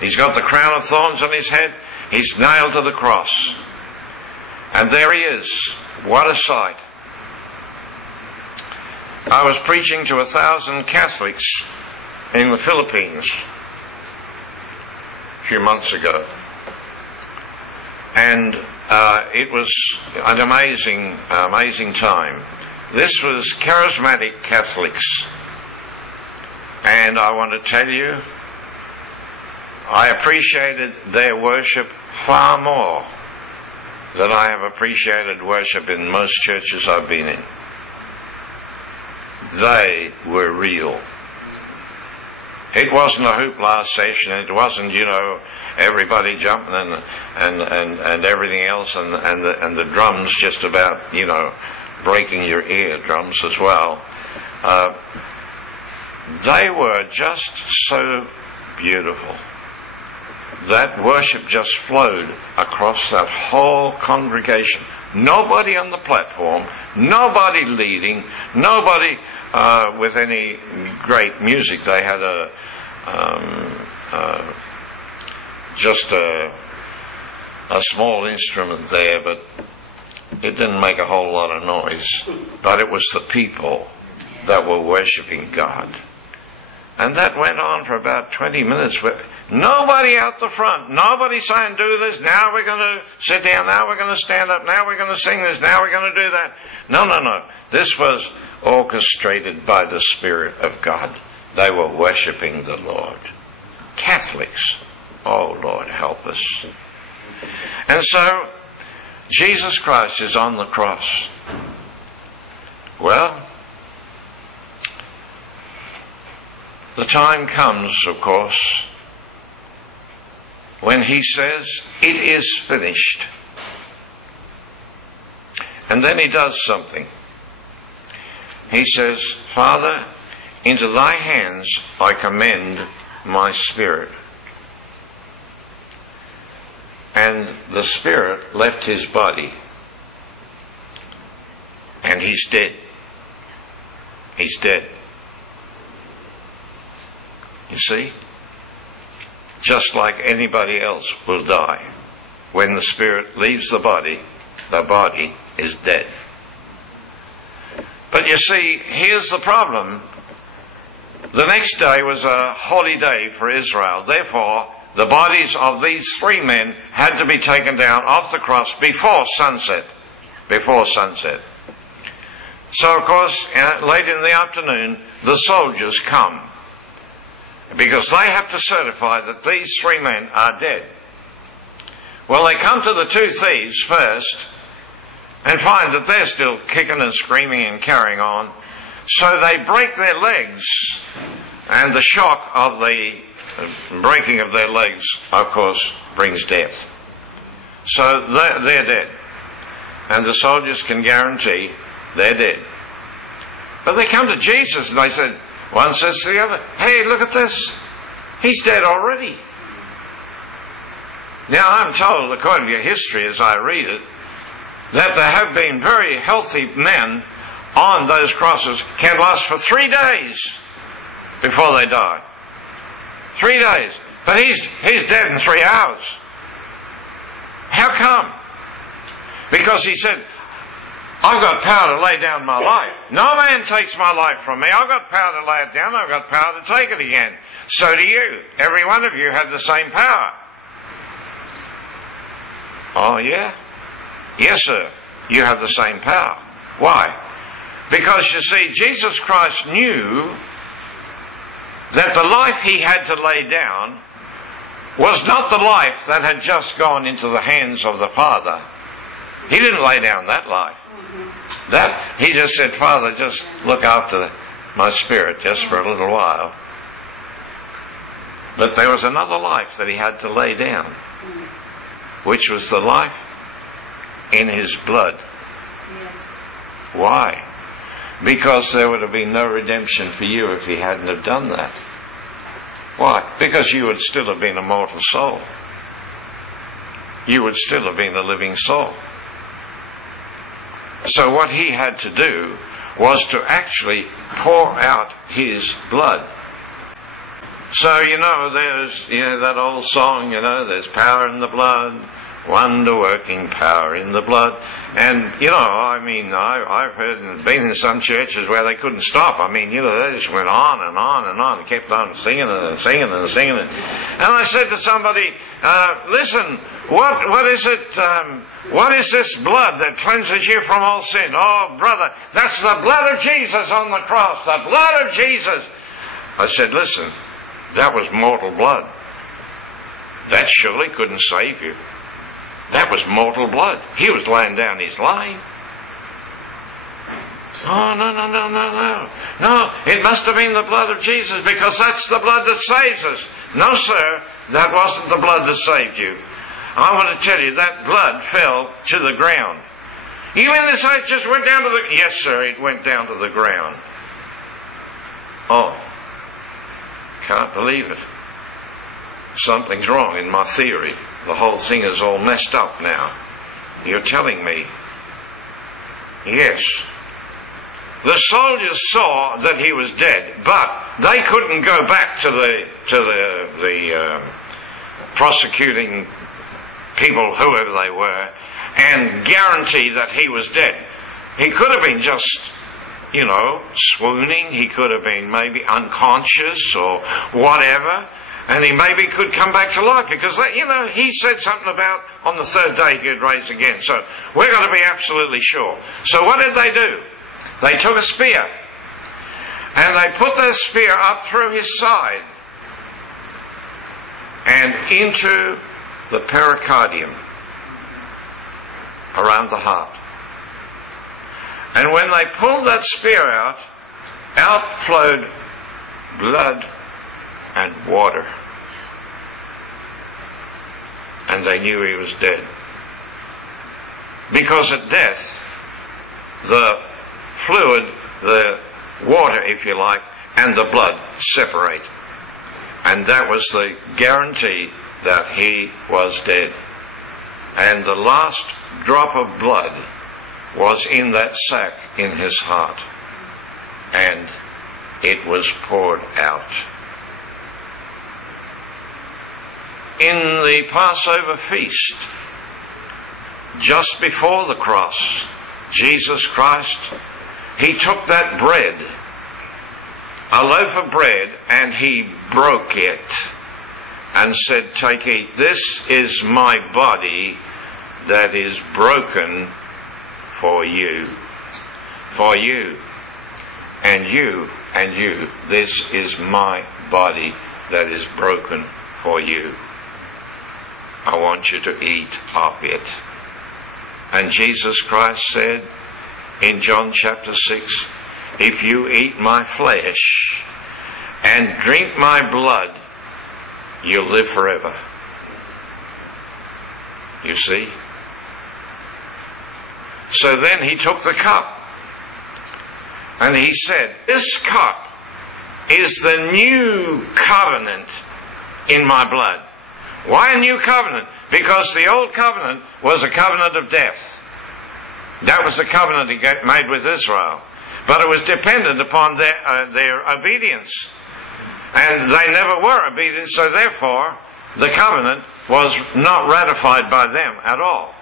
He's got the crown of thorns on his head. He's nailed to the cross. And there he is. What a sight. I was preaching to 1,000 Catholics in the Philippines a few months ago. And it was an amazing time. This was charismatic Catholics. And I want to tell you, I appreciated their worship far more than I have appreciated worship in most churches I've been in. They were real. It wasn't a hoopla session. It wasn't, everybody jumping and everything else, and the drums just about, breaking your eardrums as well. They were just so beautiful. That worship just flowed across that whole congregation. Nobody on the platform, nobody leading, nobody with any great music. They had just a small instrument there, but it didn't make a whole lot of noise. But it was the people that were worshiping God. And that went on for about 20 minutes with nobody out the front. Nobody saying, do this, now we're going to sit down, now we're going to stand up, now we're going to sing this, now we're going to do that. No. This was orchestrated by the Spirit of God. They were worshipping the Lord. Catholics, oh Lord, help us. And so, Jesus Christ is on the cross. Well, the time comes, of course, when he says, it is finished. And then he does something. He says, Father, into thy hands I commend my spirit. And the spirit left his body. And he's dead. He's dead. You see? Just like anybody else will die. When the spirit leaves the body is dead. But you see, here's the problem. The next day was a holy day for Israel. Therefore, the bodies of these three men had to be taken down off the cross before sunset. Before sunset. So, of course, late in the afternoon, the soldiers come. Because they have to certify that these three men are dead. Well, they come to the two thieves first and find that they're still kicking and screaming and carrying on. So they break their legs, and the shock of the breaking of their legs, of course, brings death. So they're dead. And the soldiers can guarantee they're dead. But they come to Jesus and they said, one says to the other, hey, look at this. He's dead already. Now, I'm told, according to history as I read it, that there have been very healthy men on those crosses can last for 3 days before they die. 3 days. But he's dead in 3 hours. How come? Because he said, I've got power to lay down my life. No man takes my life from me. I've got power to lay it down. I've got power to take it again. So do you. Every one of you have the same power. Oh, yeah? Yes, sir. You have the same power. Why? Because, you see, Jesus Christ knew that the life he had to lay down was not the life that had just gone into the hands of the Father. He didn't lay down that life. That, he just said, Father, just look after my spirit just for a little while. But there was another life that he had to lay down, which was the life in his blood. Why? Because there would have been no redemption for you if he hadn't have done that. Why? Because you would still have been a mortal soul. You would still have been a living soul. So what he had to do was to actually pour out his blood. So, there's, that old song, there's power in the blood, wonder-working power in the blood. And, I've heard and been in some churches where they couldn't stop. They just went on and on and on, kept on singing and singing and singing. And I said to somebody, listen, what is it, what is this blood that cleanses you from all sin? Oh, brother, that's the blood of Jesus on the cross, the blood of Jesus. I said, listen, that was mortal blood. That surely couldn't save you. That was mortal blood. He was laying down his life. Oh, no. No, it must have been the blood of Jesus, because that's the blood that saves us. No, sir, that wasn't the blood that saved you. I want to tell you, that blood fell to the ground. You mean to say it just went down to the... Yes, sir, it went down to the ground. Oh, can't believe it. Something's wrong in my theory. The whole thing is all messed up now. You're telling me? Yes. The soldiers saw that he was dead, but they couldn't go back to the prosecuting people, whoever they were, and guarantee that he was dead. He could have been just, swooning. He could have been maybe unconscious or whatever. And he maybe could come back to life, because, he said something about on the third day he could rise again. So we're going to be absolutely sure. So what did they do? They took a spear, and they put their spear up through his side and into the pericardium, around the heart. And when they pulled that spear out flowed blood and water. And they knew he was dead. Because at death, the fluid, the water, if you like, and the blood separate. And that was the guarantee that he was dead. And the last drop of blood was in that sack in his heart. And it was poured out. In the Passover feast, just before the cross, Jesus Christ, he took that bread, a loaf of bread, and he broke it and said, take, eat. This is my body that is broken for you. For you. And you. And you. This is my body that is broken for you. I want you to eat of it. And Jesus Christ said in John chapter 6, if you eat my flesh and drink my blood, you'll live forever. You see? So then he took the cup and he said, this cup is the new covenant in my blood. Why a new covenant? Because the old covenant was a covenant of death. That was the covenant he made with Israel. But it was dependent upon their obedience. And they never were obedient, so therefore the covenant was not ratified by them at all.